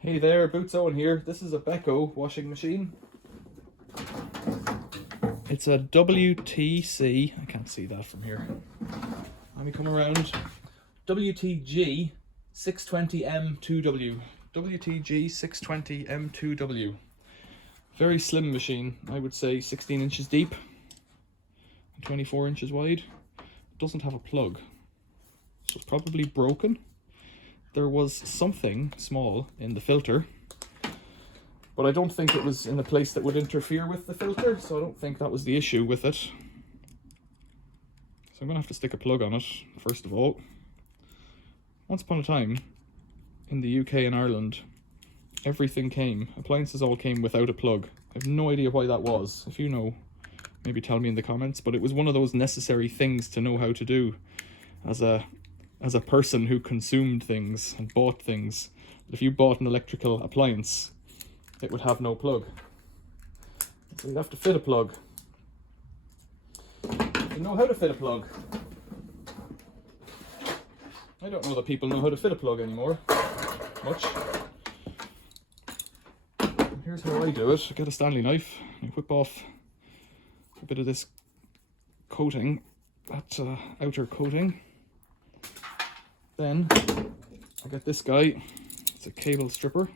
Hey there, Boots Owen here. This is a Beko washing machine. It's a WTC, I can't see that from here. Let me come around. WTG620M2W. WTG620M2W. Very slim machine, I would say 16 inches deep and 24 inches wide. It doesn't have a plug, so it's probably broken. There was something small in the filter, but I don't think it was in a place that would interfere with the filter, so I don't think that was the issue with it. So I'm gonna have to stick a plug on it, first of all. Once upon a time, in the UK and Ireland, appliances all came without a plug. I have no idea why that was. If you know, maybe tell me in the comments, but it was one of those necessary things to know how to do as a person who consumed things and bought things. If you bought an electrical appliance, it would have no plug. So you'd have to fit a plug. You know how to fit a plug. I don't know that people know how to fit a plug anymore, much. Here's how I do it. I get a Stanley knife, and I whip off a bit of this coating, that outer coating. Then I get this guy. It's a cable stripper.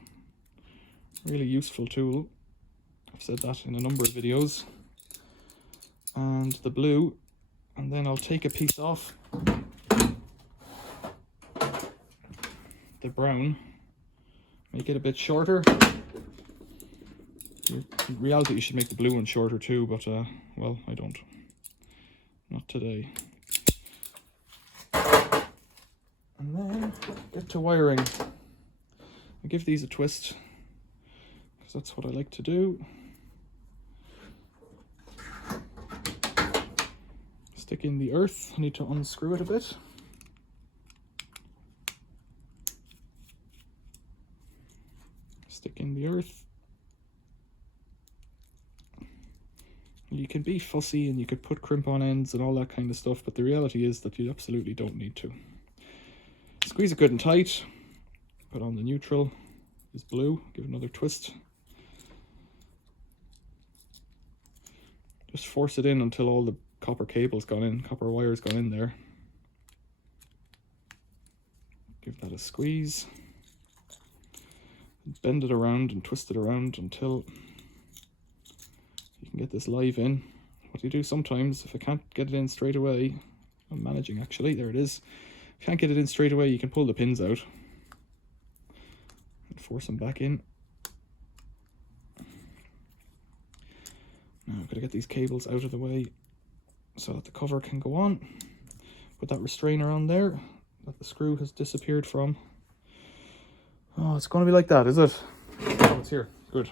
Really useful tool. I've said that in a number of videos. And the blue, and then I'll take a piece off the brown, make it a bit shorter. In reality, you should make the blue one shorter too, but well, I don't. Not today. And then get to wiring. I give these a twist, because that's what I like to do. Stick in the earth. I need to unscrew it a bit. Stick in the earth. You can be fussy and you could put crimp on ends and all that kind of stuff, but the reality is that you absolutely don't need to. Squeeze it good and tight. Put on the neutral. Is blue. Give it another twist. Just force it in until all the copper cable's gone in, copper wire's gone in there. Give that a squeeze. Bend it around and twist it around until you can get this live in. What you do sometimes, if I can't get it in straight away, I'm managing actually, there it is. If you can't get it in straight away, you can pull the pins out and force them back in. Now I've got to get these cables out of the way so that the cover can go on. Put that restrainer on there that the screw has disappeared from. Oh, it's going to be like that, is it? Oh, it's here. Good.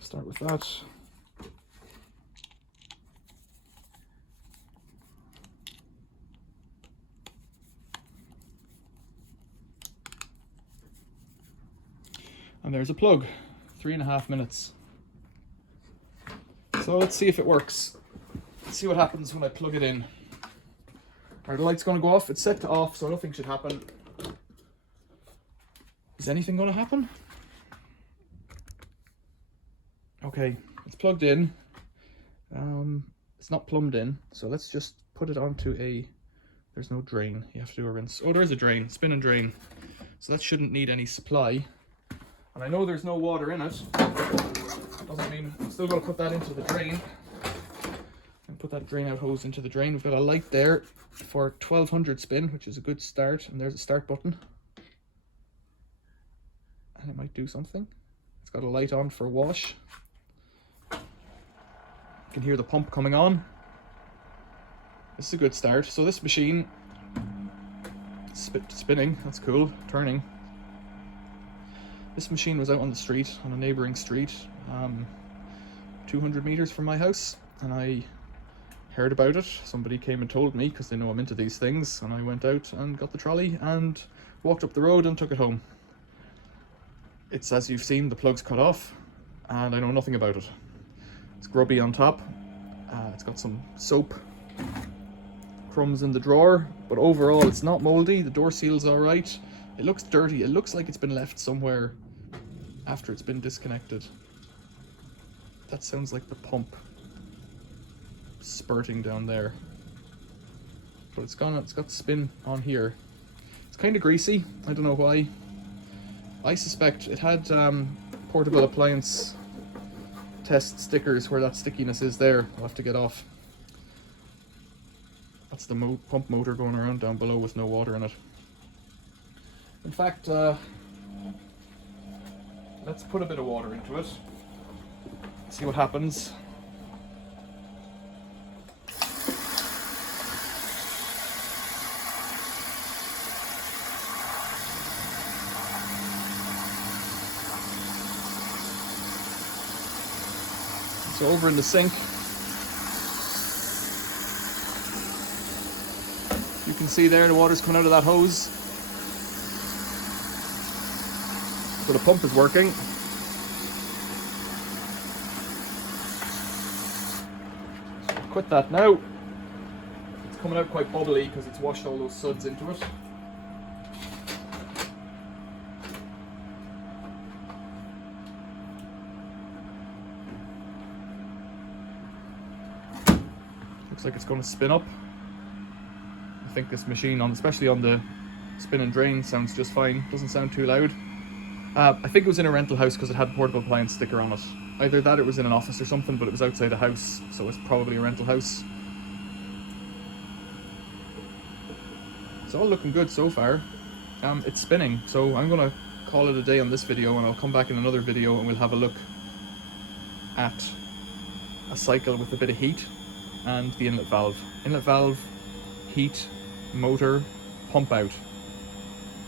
Start with that. And there's a plug. 3.5 minutes. So let's see if it works. Let's see what happens when I plug it in. Alright, the light's going to go off. It's set to off, so nothing should happen. Is anything going to happen? Okay, it's plugged in. It's not plumbed in, so let's just put it onto a... There's no drain. You have to do a rinse. Oh, there is a drain. Spin and drain. So that shouldn't need any supply. And I know there's no water in it. Doesn't mean I'm still going to put that into the drain. And put that drain out hose into the drain. We've got a light there for 1200 spin, which is a good start. And there's a start button. And it might do something. It's got a light on for wash. You can hear the pump coming on. This is a good start. So this machine, spinning, that's cool, turning. This machine was out on the street, on a neighbouring street, 200 meters from my house, and I heard about it. Somebody came and told me, because they know I'm into these things, and I went out and got the trolley and walked up the road and took it home. It's, as you've seen, the plug's cut off, and I know nothing about it. It's grubby on top. It's got some soap crumbs in the drawer, but overall it's not moldy. The door seal's all right. It looks dirty. It looks like it's been left somewhere after it's been disconnected. That sounds like the pump spurting down there. But it's got spin on here. It's kind of greasy. I don't know why. I suspect it had portable appliance test stickers where that stickiness is there. I'll have to get off. That's the pump motor going around down below with no water in it. In fact, let's put a bit of water into it. See what happens. So over in the sink, you can see there the water's coming out of that hose. So the pump is working. Quit that now. It's coming out quite bubbly because it's washed all those suds into it. Looks like it's going to spin up. I think this machine, especially on the spin and drain, sounds just fine. Doesn't sound too loud. I think it was in a rental house because it had a portable appliance sticker on it. Either that, it was in an office or something, but it was outside a house, so it's probably a rental house. It's all looking good so far. It's spinning, so I'm gonna call it a day on this video, and I'll come back in another video and we'll have a look at a cycle with a bit of heat and the inlet valve. Inlet valve, heat, motor, pump out.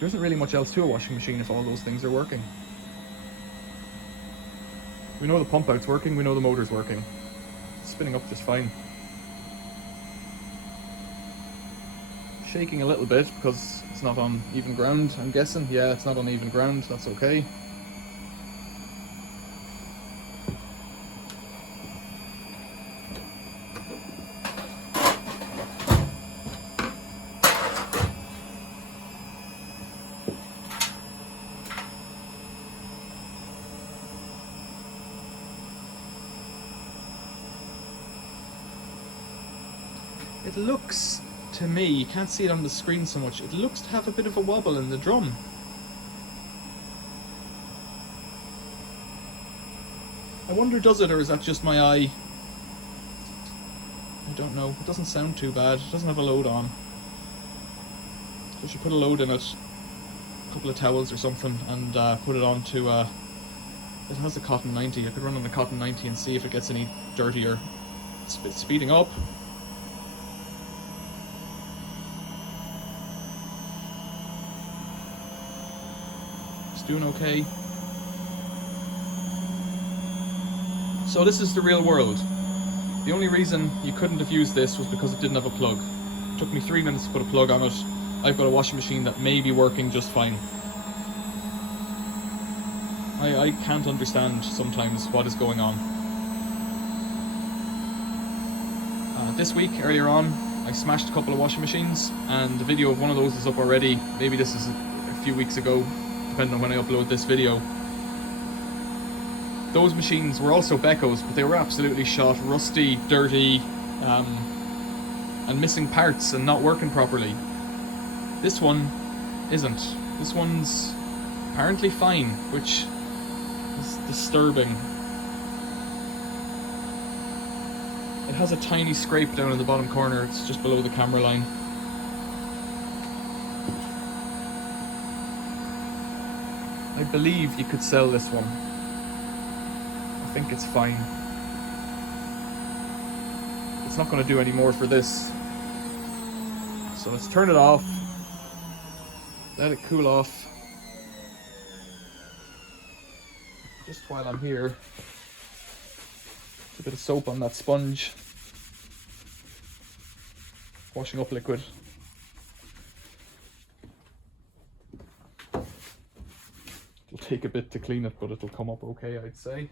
There isn't really much else to a washing machine if all those things are working. We know the pump out's working, we know the motor's working. It's spinning up just fine. Shaking a little bit because it's not on even ground, I'm guessing. Yeah, it's not on even ground, that's okay. It looks, to me, you can't see it on the screen so much, it looks to have a bit of a wobble in the drum. I wonder, does it, or is that just my eye? I don't know. It doesn't sound too bad. It doesn't have a load on. So I should put a load in it, a couple of towels or something, and put it on to, it has a cotton 90. I could run on a cotton 90 and see if it gets any dirtier. It's speeding up. Doing okay. So this is the real world. The only reason you couldn't have used this was because it didn't have a plug. It took me 3 minutes to put a plug on it. I've got a washing machine that may be working just fine. I can't understand sometimes what is going on. This week, earlier on, I smashed a couple of washing machines, and the video of one of those is up already. Maybe this is a few weeks ago, depending on when I upload this video. Those machines were also Beko's, but they were absolutely shot, rusty, dirty, and missing parts and not working properly. This one isn't. This one's apparently fine, which is disturbing. It has a tiny scrape down in the bottom corner, it's just below the camera line. I believe you could sell this one. I think it's fine. It's not going to do any more for this. So let's turn it off. Let it cool off. Just while I'm here. A bit of soap on that sponge. Washing up liquid. It'll take a bit to clean it, but it'll come up okay, I'd say.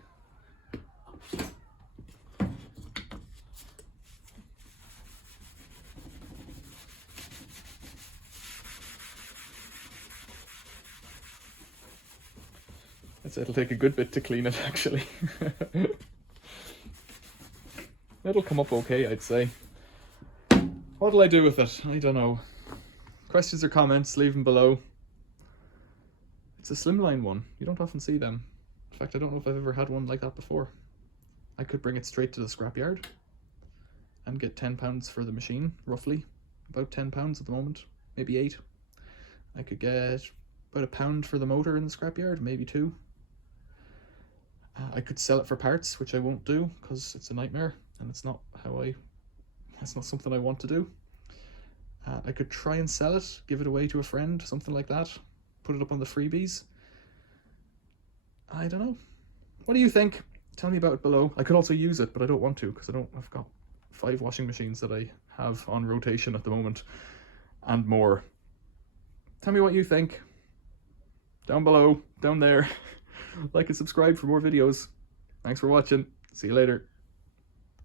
It'll take a good bit to clean it, actually. It'll come up okay, I'd say. What'll I do with it? I don't know. Questions or comments, leave them below. It's a Slimline one. You don't often see them. In fact, I don't know if I've ever had one like that before. I could bring it straight to the scrapyard and get £10 for the machine, roughly. About £10 at the moment, maybe 8. I could get about £1 for the motor in the scrapyard, maybe 2. I could sell it for parts, which I won't do because it's a nightmare and it's not something I want to do. I could try and sell it, give it away to a friend, something like that. Put it up on the freebies. I don't know. What do you think? Tell me about it below. I could also use it, but I don't want to because I've got 5 washing machines that I have on rotation at the moment and more. Tell me what you think. Down below, down there. Like and subscribe for more videos. Thanks for watching. See you later.